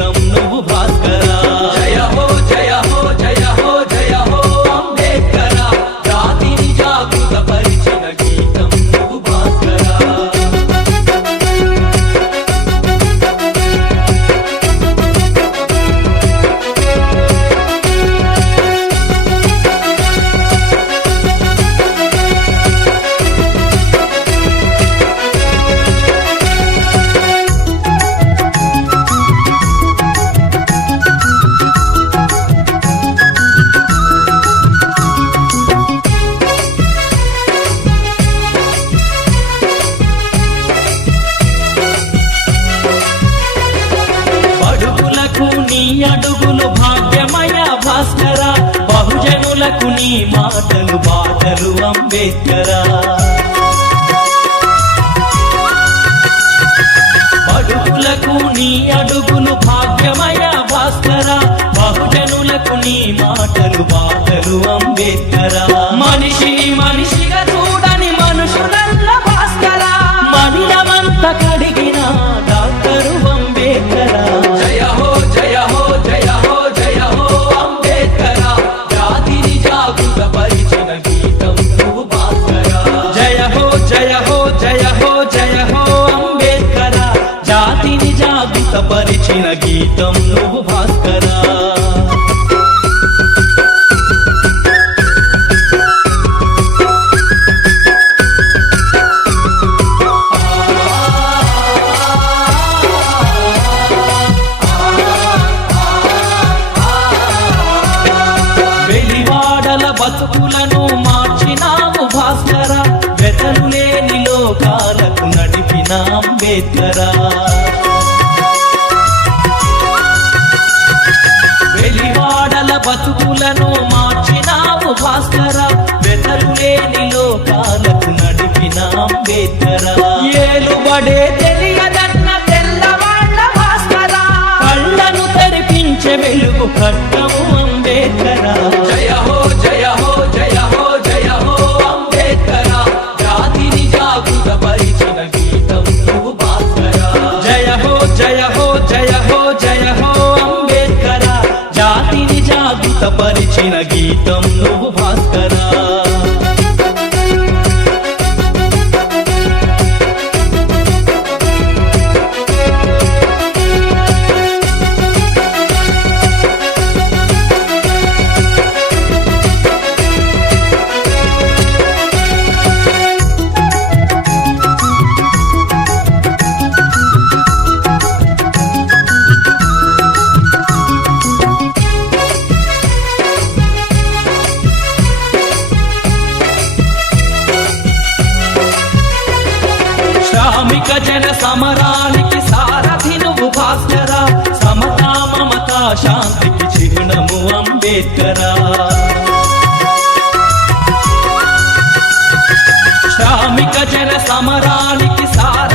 గీతం నువ్వు భాస్కరా. జయ హో జయ హో జయ హో జయ హో అంబేద్కర, జాతిని జాగృత పరిచిన గీతం నువ్వు భాస్కరా. బడుగులకు నీ అడుగులు భాగ్యమయ భాస్కర, బహుజనులకు నీ మాటలు బాటలు అంబేద్కరా. బడుగులకు నీ అడుగులు భాగ్యమయ భాస్కర, బహుజనులకు నీ మాటలు బాటలు అంబేద్కరా. మనిషిని మనిషిగా చూడని మనుషులల్ల భాస్కర, మనిలమంత కడిగిన డాక్టరు అంబేద్కరా. జయ హో జయ హో జయ హో జయ హో అంబేద్కర, జాతిని జాగృత పరిచిన గీతం నువ్వు భాస్కరా. జయ హో జయ హో జయ హో జయ హో అంబేద్కర, జాతిని జాగృత పరిచిన గీతం నువ్వు భాస్కరా. వెలివాడల బతుకులను మార్చినావు భాస్కర, వెతలు లేని లోకాలకు నడిపిన అంబేద్కరా. వెలివాడల బతుకులను మార్చినావు భాస్కర, వెతలు లేని లోకాలకు నడిపిన అంబేద్కరా. ఏలుబడే తెలియదన్న తెల్లవాళ్ళ భాస్కర, కళ్ళను తెరిపించే వెలుగు కట్టము అంబేద్కరా. జయ హో జయ హో జయ హో జయ హో అంబేద్కర, జాతిని జాగృత పరిచిన గీతం నువ్వు భాస్కరా. జయ హో జయ హో జయ హో జయ హో అంబేద్కర, జాతిని జాగృత పరిచిన గీతం నువ్వు భాస్కరా. శ్రామిక జన సమరానికి సారథి నువ్వు భాస్కర, సమతా మమతా శాంతికి చిహ్నము అంబేద్కరా. శ్రామిక జన సమరానికి సారథి